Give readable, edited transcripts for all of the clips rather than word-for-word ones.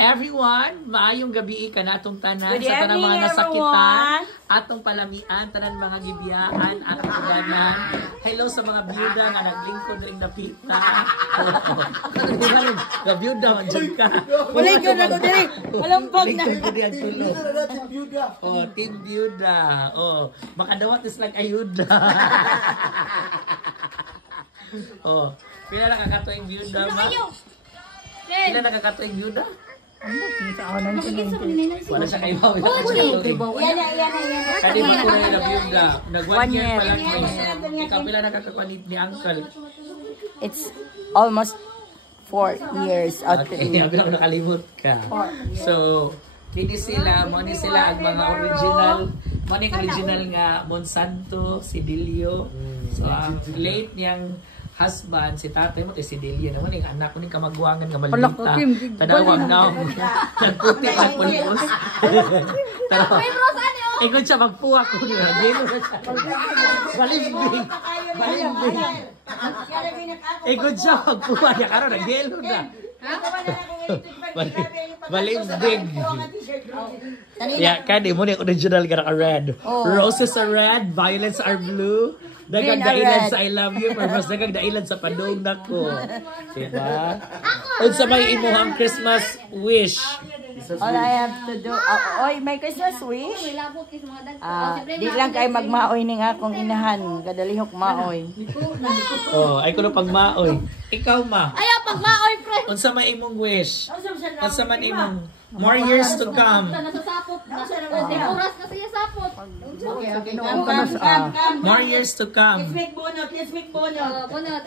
Everyone, maayong gabi ka na atong tanan Good sa tanang evening, mga nasakitan, everyone. atong palamian, tanan mga gibiyaan, atong uganan. Hello sa mga byuda nga naglingkod ring napita. Nga byuda, manjud ka. Walay ko na ko diri. Malampag na. Lingkod ko diyan tulo. Oh, team byuda. Oh, makadawat is lang ayuda. Oh, pila nakakatuing byuda, ma? Pila nakakatuing byuda? Wala siya kayo. Kadi mo ko na yung byuda. Nag-1 year pa lang mo. Ikaw pila nakakakuanit ni Uncle? It's almost 4 years. Okay, bilang nakalimot ka. So, kini sila, mo ni sila ang mga original, mo ni original nga Monsanto, Sidilio. So, ang late niyang husband, si tatay mo, si Delia naman, yung anak ko, yung kamagwangan nga malita. Tanawag na ako. Nagputi ang pulpos. Tanawag. Ikot siya magpuwa ko niya. Gino na siya. Balimbing. Balimbing. Ikot siya magpuwa niya. Karo, nag-gelo na. Balimbing. Yeah, kani mo yung original ka red. Roses are red, violets are blue. Dagang dailan sa I love you, pero mas dagang dailan sa padung nako. Diba? Unsa may imuhang Christmas wish? All I have to do, oy, may Christmas wish? Di lang kayo magmaoy ning akong inahan. Kadalihok maoy. Oh, ay kuno pag maoy. Ikaw ma. Ayaw pag maoy, pre. Unsa may imong wish? Unsa man imong more years to come? Nasasapot. Oras kasi yung sapot. More years to come. Let's make bonot. Bunot.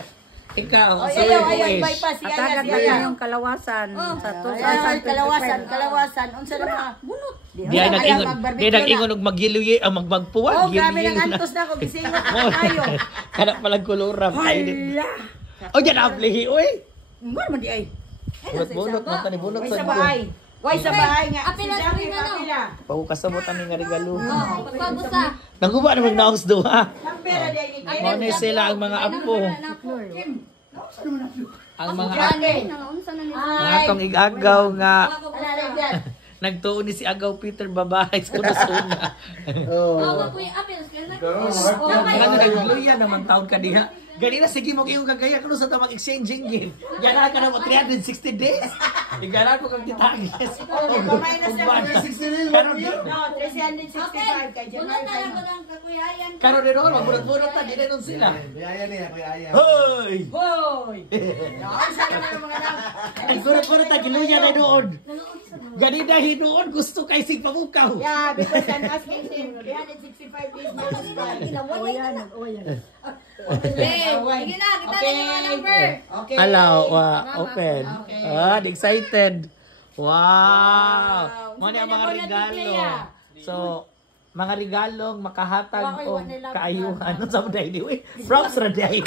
Ikaw, unsa Ayaw, may ayaw, wish? bypass. Atagat na Ayaw. yung kalawasan sa Kalawasan. Unsa na mga bunot? Di ay nag-ingon, di nag-ingon og maggiluyi ang magmagpuwan. Oh, grabe nang antos na ako gisingot kayo. Kana palang kulura kainit. Oh, diyan ablihi oy. Mo man di ay. Bunot man tani bunot Sa sa bahay. Why sa bahay nga? Apila sa rin ano. Pagkasabutan ni nga regalo. Pagpagusa. Naguba naman naos duha. Pera di ay. Mo ni sila ang mga apo. Ang mga mga atong igagaw nga nagtuon ni si Agaw Peter babae sa suna. Oh, ko yung apil. Ano nagluya naman taon ka diha. Ganina sige mo kayong kagaya kuno sa tamang exchanging game. Gana ka na mo 360 days. Igana ko kang titagis. Minus na 360 Karon di. No, 365 kay Bunot na lang ko lang kakuyayan. Karon di ron mabulot-bulot ta di nun sila. Aya ni ako aya. Hoy! Hoy. Sa mga nang. Ay guro-guro ta giluya na doon. Ganina hinuon gusto kay sig pamukaw. Yeah, because I'm asking him 365 days minus 5. Sige na, kita na yung number. Okay. Alaw, open. Ah, excited. Wow. Mo ni ang mga regalo. So, mga regalong makahatag o kaayuhan. Ano sa mga anyway? Props ra day.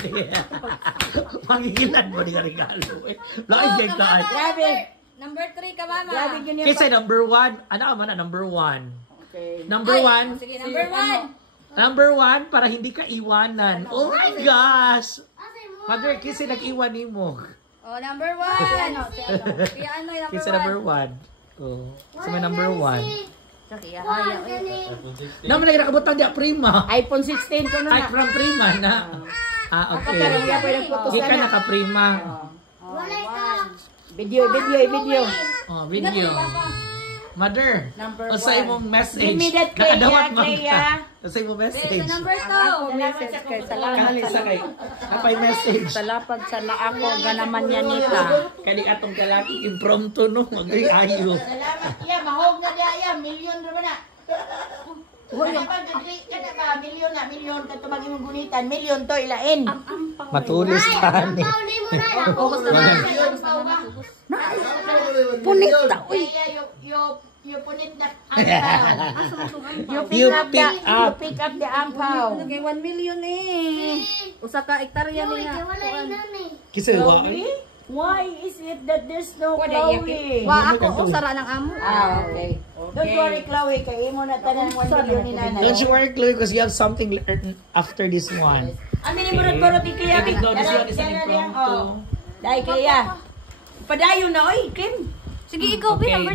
Mangilan mo ni regalo. Lain kay ka. Grabe. Number 3 ka, mama. Grabe yun yung Kasi number 1, ano man na number 1? Okay. Number 1. Sige, number 1. Number 1 para hindi ka iwanan. Oh my gosh. Mother, kasi nag-iwan ni mo. Oh, number 1. Si ano yung Kasi number 1. Oh. So may number 1. Naman lagi nakabutang di prima. iPhone 16 ko na Ay, na. from prima na. Okay. Di ka naka-prima. Video. Oh, video. Mother, Number o sa imong message. Give me that Clea, Nakadawat man Clea. ka. O sa imong message. number 2. message kay salamat Kanali sa kay. Napay message. salapad sa naa ko ganaman niya nita. Kani atong kalaki impromptu no. Magay ayo. Salamat iya, mahog na dia iya, million ra na. Ano ba kada ba million ka tubag imong gunitan, million to ilain. Matulis ka ni. Punit ta uy. You punit na You pick up. pick up the ampaw. Kay 1 million eh. Usa ka hektarya niya. Kasi wa. Why is it that there's no Chloe? Wa ako usara ng amo. Okay. Don't worry, Chloe. Kay imo na tanan 1 million ni nanay. Don't you worry, Chloe, because you have something after this one. Amin mo rot kaya. Ikaw, this one is an impromptu. Dai kaya. Padayon na oy, Kim. Sige, ikaw, Okay, number